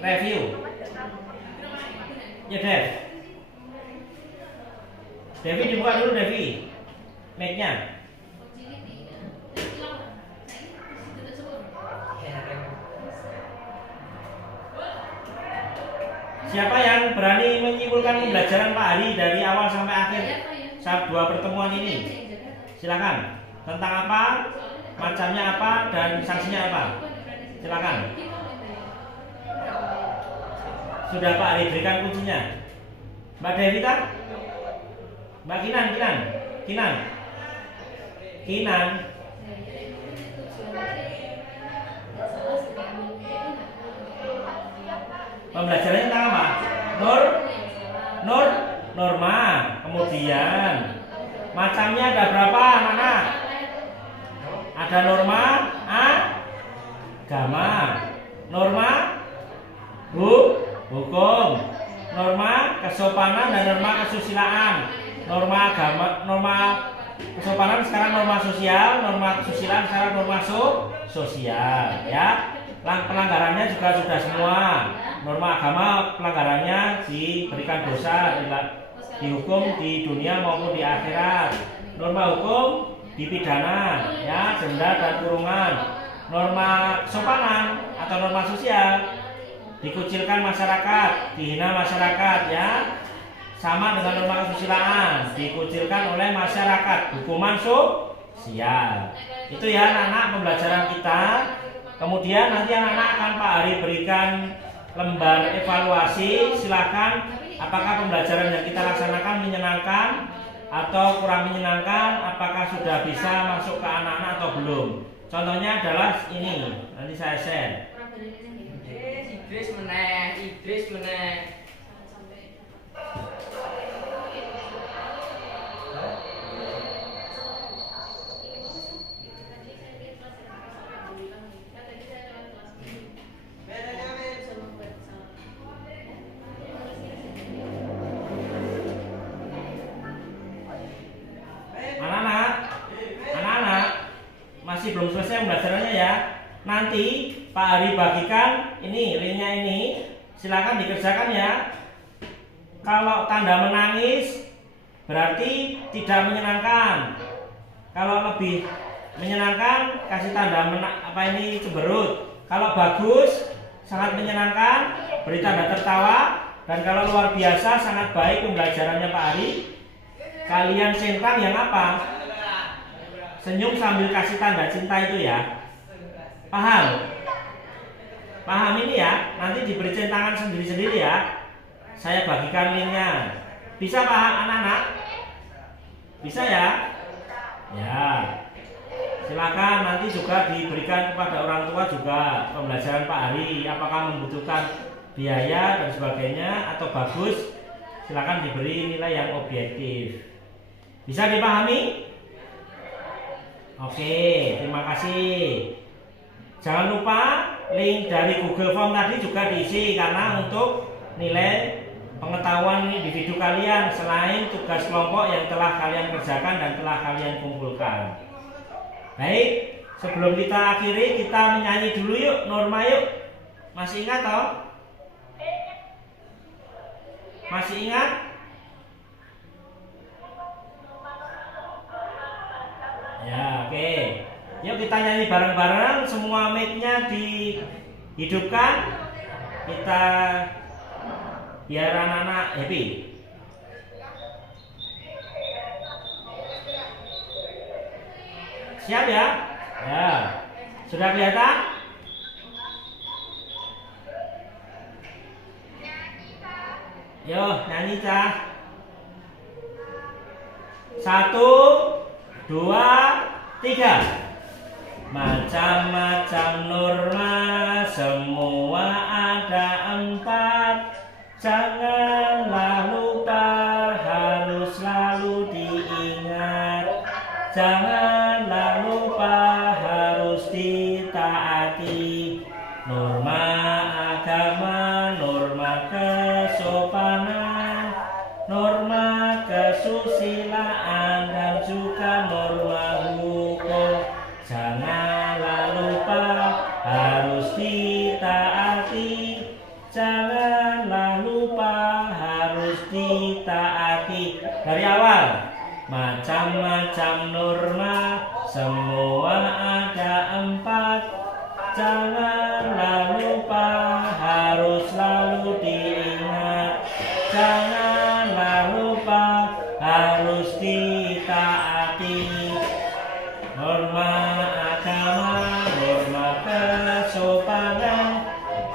review. Ya, Dev. Devi dibuka dulu, Devi. Mic-nya. Siapa yang berani menyimpulkan pembelajaran Pak Hari dari awal sampai akhir saat 2 pertemuan ini? Silakan. Tentang apa, macamnya apa, dan sanksinya apa? Silakan. Sudah Pak Ari berikan kuncinya. Mbak Devita, Mbak Kinan. Pembelajarannya tentang apa? Norma. Kemudian macamnya ada berapa, anak-anak? Ada norma agama, norma hukum, norma kesopanan, dan norma kesusilaan. Norma agama, norma kesopanan sekarang norma sosial, norma kesusilaan sekarang norma sosial, ya. Pelanggarannya juga sudah semua. Norma agama pelanggarannya diberikan dosa, dihukum di dunia maupun di akhirat. Norma hukum dipidana, ya, denda dan kurungan. Norma kesopanan atau norma sosial dikucilkan masyarakat, dihina masyarakat, ya. Sama dengan norma kesusilaan, dikucilkan oleh masyarakat, hukuman sosial. Itu ya anak-anak pembelajaran kita. Kemudian nanti anak-anak akan Pak Hari berikan lembar evaluasi. Silakan, apakah pembelajaran yang kita laksanakan menyenangkan atau kurang menyenangkan, apakah sudah bisa masuk ke anak-anak atau belum. Contohnya adalah ini, nanti saya share. Idris meneh. Anak-anak masih belum selesai pembelajarannya ya. Nanti Pak Hari bagikan ini linknya ini, silakan dikerjakan ya. Kalau tanda menangis berarti tidak menyenangkan. Kalau lebih menyenangkan kasih tanda cemberut. Kalau bagus sangat menyenangkan beri tanda tertawa. Dan kalau luar biasa sangat baik pembelajarannya Pak Hari, kalian centang yang apa? Senyum sambil kasih tanda cinta itu ya. Paham? Paham ini ya? Nanti diberi centangan sendiri-sendiri ya. Saya bagikan linknya. Bisa paham anak-anak? Bisa ya? Ya. Silakan nanti juga diberikan kepada orang tua juga pembelajaran Pak Hari. Apakah membutuhkan biaya dan sebagainya atau bagus? Silakan diberi nilai yang objektif. Bisa dipahami? Oke, terima kasih. Jangan lupa link dari Google Form tadi juga diisi karena untuk nilai pengetahuan individu kalian selain tugas kelompok yang telah kalian kerjakan dan telah kalian kumpulkan. Baik, sebelum kita akhiri kita menyanyi dulu yuk, norma yuk. Masih ingat toh? Masih ingat? Ya, oke. Yuk kita nyanyi bareng-bareng, semua mic-nya dihidupkan. Kita biar anak-anak happy. Siap ya? Ya. Sudah kelihatan? Yo, nyanyi Cah. 1, 2, 3. Macam-macam norma, semua ada 4. Janganlah lupa, harus selalu diingat. Janganlah lupa, harus ditaati. Norma agama, norma kesopanan, norma kesusilaan, dan juga norma hukum. Janganlah lupa, harus ditaati. Janganlah lupa, harus ditaati. Dari awal. Macam-macam norma, semua ada 4. Janganlah lupa, harus selalu diingat. Janganlah lupa, harus ditaati. Norma agama, norma kesopanan,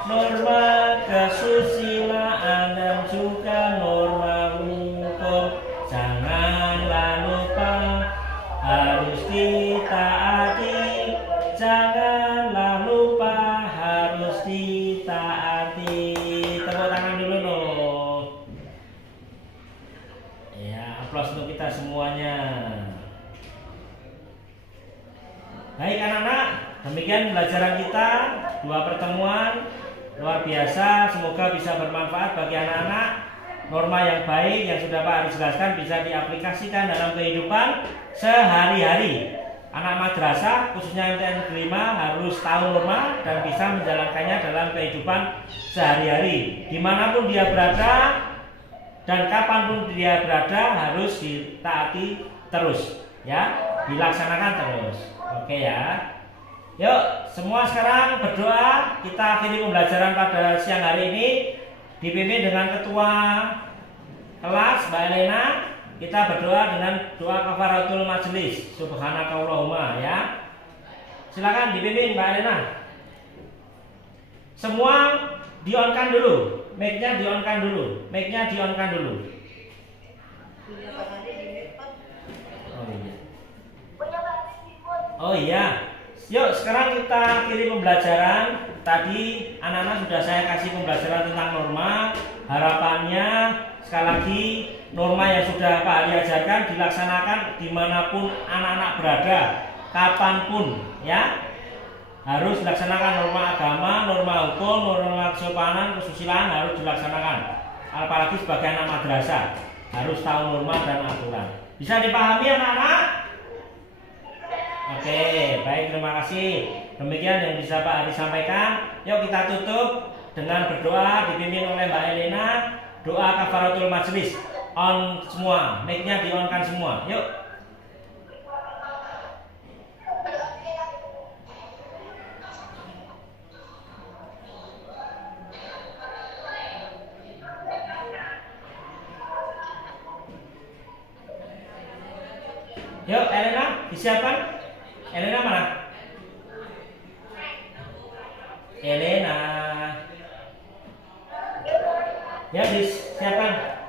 norma kesusilaan, dan juga norma hukum. Janganlah lupa, harus ditaati. Janganlah lupa, harus ditaati. Tepuk tangan dulu loh. Ya, aplaus untuk kita semuanya. Baik anak-anak, demikian pembelajaran kita 2 pertemuan luar biasa. Semoga bisa bermanfaat bagi anak-anak. Norma yang baik yang sudah Pak Ari jelaskan bisa diaplikasikan dalam kehidupan sehari-hari. Anak madrasah khususnya MTN Negeri 5 harus tahu norma dan bisa menjalankannya dalam kehidupan sehari-hari. Dimanapun dia berada dan kapanpun dia berada harus ditaati terus, ya, dilaksanakan terus. Oke ya. Yuk, semua sekarang berdoa. Kita akhiri pembelajaran pada siang hari ini dipimpin dengan ketua kelas Mbak Elena. Kita berdoa dengan doa kafaratul majelis. Subhanakallahumma, ya. Silakan dipimpin Mbak Elena. Semua di-on-kan dulu. Mic-nya di-on-kan dulu. Mic-nya di-on-kan dulu. Oh iya. Yuk, sekarang kita akhiri pembelajaran. Tadi anak-anak sudah saya kasih pembelajaran tentang norma. Harapannya sekali lagi norma yang sudah Pak Ali ajarkan dilaksanakan dimanapun anak-anak berada, kapanpun, ya. Harus dilaksanakan norma agama, norma hukum, norma kesopanan, kesusilaan harus dilaksanakan. Apalagi sebagai anak madrasah harus tahu norma dan aturan. Bisa dipahami anak-anak? Oke, baik, terima kasih. Demikian yang bisa Pak Ari sampaikan. Yuk kita tutup dengan berdoa dipimpin oleh Mbak Elena. Doa kafaratul majelis. On semua, mic-nya di-on-kan semua. Yuk. Yuk, Elena, disiapkan. Elena mana? Elena. Ya, disiapkan.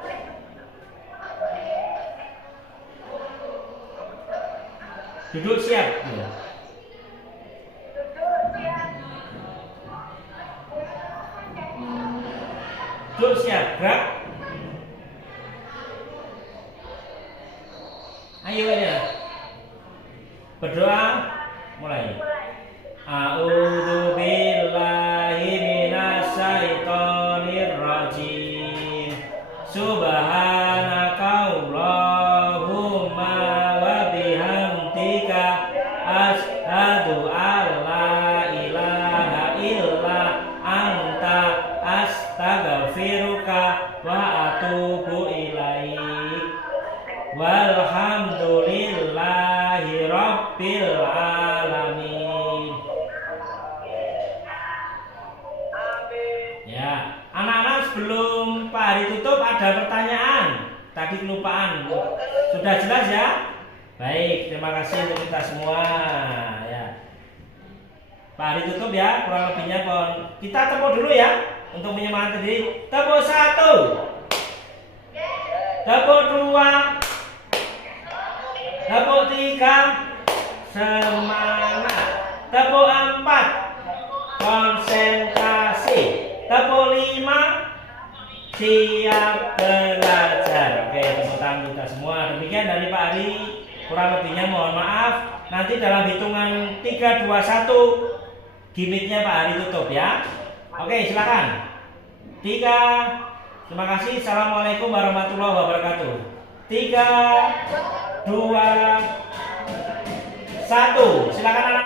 Duduk siap. Duduk siap. Gerak. Ayo ya. Berdoa. Mulai. A'udzu billahi minasyaitonir rajim. Subhanakallahumma wa bihamdika asyhadu alla ilaha illa anta astaghfiruka wa atubu ilaik. Walhamdulillah. sebelum Pak Hari tutup ada pertanyaan. Tadi kelupaan. Sudah jelas ya? Baik, terima kasih untuk kita semua ya. Pak Hari tutup ya, kurang lebihnya kita tepuk dulu ya untuk menyemangati diri. Tepuk 1. Tepuk 2. Tepuk 3. Semangat. Tepuk 4. Konsentrasi. Tepuk 5. Siap belajar. Oke, tepuk tangan kita semua. Demikian dari Pak Hari. Kurang lebihnya mohon maaf. Nanti dalam hitungan 3, 2, 1 gimmicknya Pak Hari tutup ya. Oke, silakan. 3. Terima kasih. Assalamualaikum warahmatullahi wabarakatuh. 3, 2, 1. Silakan anak.